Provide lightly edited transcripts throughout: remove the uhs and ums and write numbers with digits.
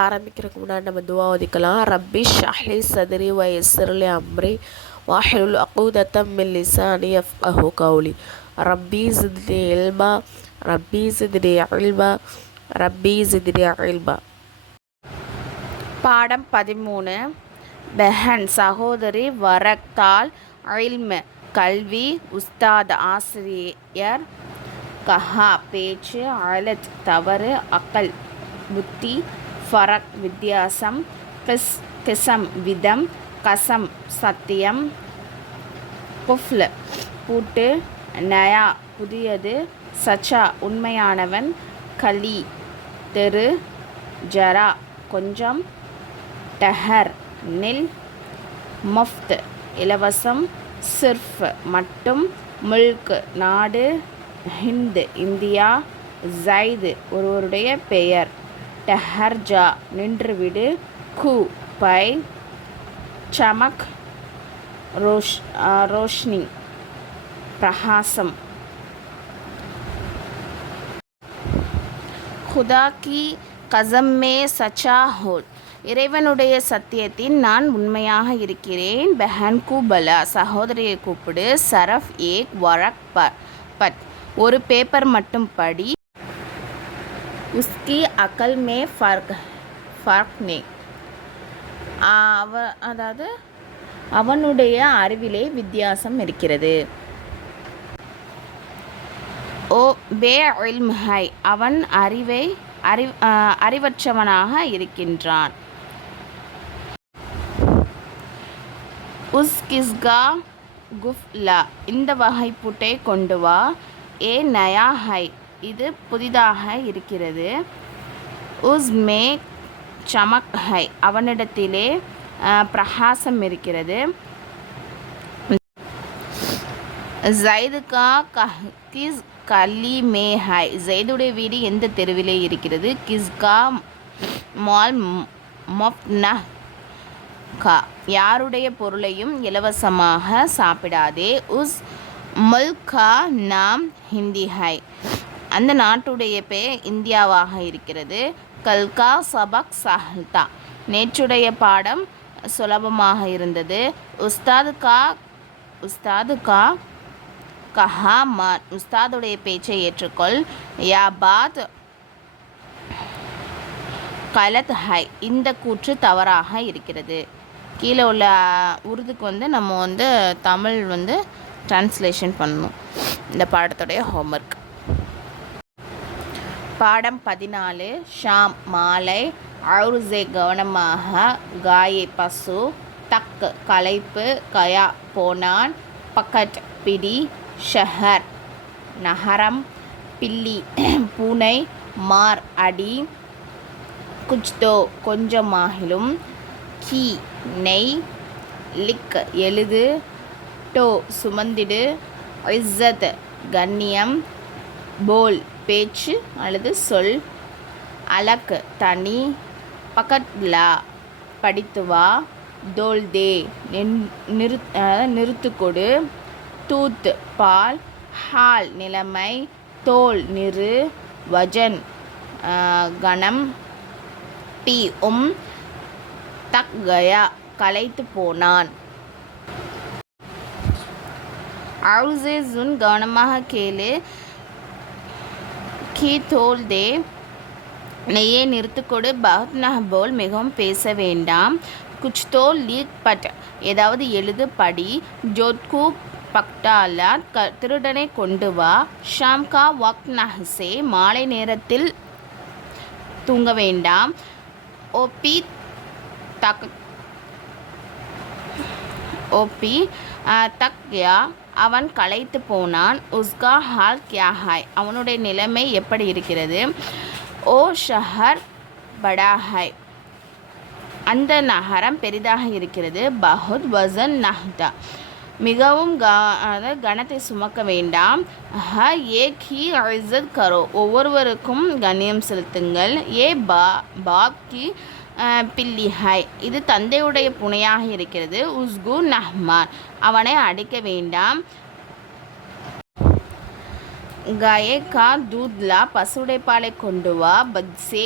ஆரம்பிக்கிறதுக்கு முன்னாடி நம்ம துவா ஓதிக்கலாம். ரப்பி ஷ்ரஹ்லி சத்ரி வயஸ்ஸிர்லி அம்ரி வஹ்லுல் உக்தத்தம் மின் லிசானி யஃப்கஹு கௌலி. ரப்பி ஸித்னி இல்மா ரப்பி ஸித்னி இல்மா ரப்பி ஸித்னி இல்மா. பாடம் 13. பெஹன் சகோதரி, வரக்தால் இல்ம் கல்வி, உஸ்தாத் ஆசிரியர், கஹா பேச்சு, அலத் தவறு, அக்கல் புத்தி, ஃபரக் வித்தியாசம், கிசம் விதம், கசம் சத்தியம், குஃப்ல் பூட்டு, நயா புதியது, சச்சா உண்மையானவன், கலி தெரு, ஜரா கொஞ்சம், டஹர் நில், முஃப்த் இலவசம், சிர்ஃப் மட்டும், முல்க் நாடு, ஹிந்த் இந்தியா, ஜைது ஒருவருடைய பெயர், டஹர்ஜா நின்றுவிடு, கு பை, சமக் ரோஷ்னி பிரகாசம், खुदा की कसम में सच्चा हो, இறைவனுடைய சத்தியத்தின் நான் உண்மையாக இருக்கிறேன். பெஹன் கு பலா, சகோதரியை கூப்பிடு. சரஃப் ஏக் வரக் பட், ஒரு பேப்பர் மட்டும் படி. உஸ்கி அக்கல் மே ஃபர்க் நே, அதாவது அவனுடைய அறிவிலே வித்தியாசம் இருக்கிறது. ஓ பே இல்ம் ஹை, அவன் அறிவற்றவனாக இருக்கின்றான். உஸ் கிஸ்கா குஃப்லா, இந்த வகை பூட்டை கொண்டு வா. ஏ நயா ஹை, இது புதிதாக இருக்கிறது. உஸ் மே சமக் ஹை, அவனிடத்திலே பிரகாசம் இருக்கிறது. ஜைது கா கிஸ் கலி மே ஹை, ஜைதுடைய வீடு எந்த தெருவிலே இருக்கிறது. கிஸ்கா மால் மொப்னா கா, யாருடைய பொருளையும் இலவசமாக சாப்பிடாதே. உஸ் முல்க் கா நாம் ஹிந்தி ஹை, அந்த நாட்டுடைய பெயர் இந்தியாவாக இருக்கிறது. கல்கா சபக் சஹல்தா, நேற்றுடைய பாடம் சுலபமாக இருந்தது. உஸ்தாது கா கஹா மான், உஸ்தாதுடைய பேச்சை ஏற்றுக்கொள். யா பாத் கலத் ஹை, இந்த கூற்று தவறாக இருக்கிறது. கீழே உள்ள உருதுக்கு நம்ம தமிழ் டிரான்ஸ்லேஷன் பண்ணணும். இந்த பாடத்துடைய ஹோம்ஒர்க். பாடம் 14. ஷாம் மாலை, அவுர்ஸே கவனமாக, காயே பசு, தக் களைப்பு, கயா போனான், பக்கட் பிடி, ஷஹர் நகரம், பில்லி பூனை, மார் அடி, குச்தோ கொஞ்சமாகிலும், கீ நெய், லிக் எழுது, டோ சுமந்திடு, இஸ்ஸத் கண்ணியம், போல் பேச்சு அல்லது சொல், அலக் தனி, பகட்லா படித்து வா, தோல் தே நிறுத்து கொடு, தூத் பால், ஹால் நிலைமை, தோல் நிறு, வஜன் கணம், டி தக் கயா களைத்து போனான். அவுர்ஸே சுன் கவனமாக கேளு, கீ தோல் தே நெய்யை நிறுத்துக்கொடு, பஹத் நஹ் போல் மிகவும் பேச வேண்டாம், குச் தோ லீக் பட் ஏதாவது எழுது படி, ஜோத்கு பக்டாலா திருடனை கொண்டு வா, ஷாம் கா வக்த் நஹ் சே மாலை நேரத்தில் தூங்க வேண்டாம், ஓபி தக் கயா அவன் களைத்து போனான், உஸ்கா ஹால் கியா ஹாய் அவனுடைய நிலைமை எப்படி இருக்கிறது, ஓ ஷஹர் படா ஹை அந்த நகரம் பெரிதாக இருக்கிறது, பஹுத் வசன் நஹ்தா மிகவும் கனத்தை சுமக்க வேண்டாம், ஹ ஏக் ஹி இஸ்ஸத் கரோ ஒவ்வொருவருக்கும் கண்ணியம் செலுத்துங்கள், ஏ பாப் கி பில்லி ஹை இது தந்தையுடைய புனையாக இருக்கிறது, உஸ்கு நஹ்மான் அவனை அடிக்க வேண்டாம், காயே கா தூத்லா பசுடைய பாலை கொண்டு வா பத்சே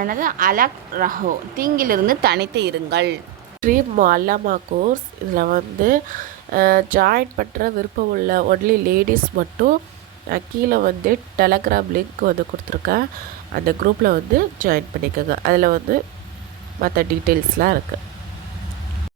என்னது அலக் ரஹோ தீங்கிலிருந்து தனித்து இருங்கள். ட்ரீம் மொல்லமா கோர்ஸ் இதில் வந்து ஜாயின் பண்ணுற விருப்பம் உள்ள ஒன்லி லேடிஸ் மட்டும் கீழே வந்து டெலகிராம் லிங்க் வந்து கொடுத்துருக்கேன். அந்த குரூப்பில் வந்து ஜாயின் பண்ணிக்கோங்க. அதில் வந்து மற்ற டீட்டெயில்ஸ்லாம் இருக்குது.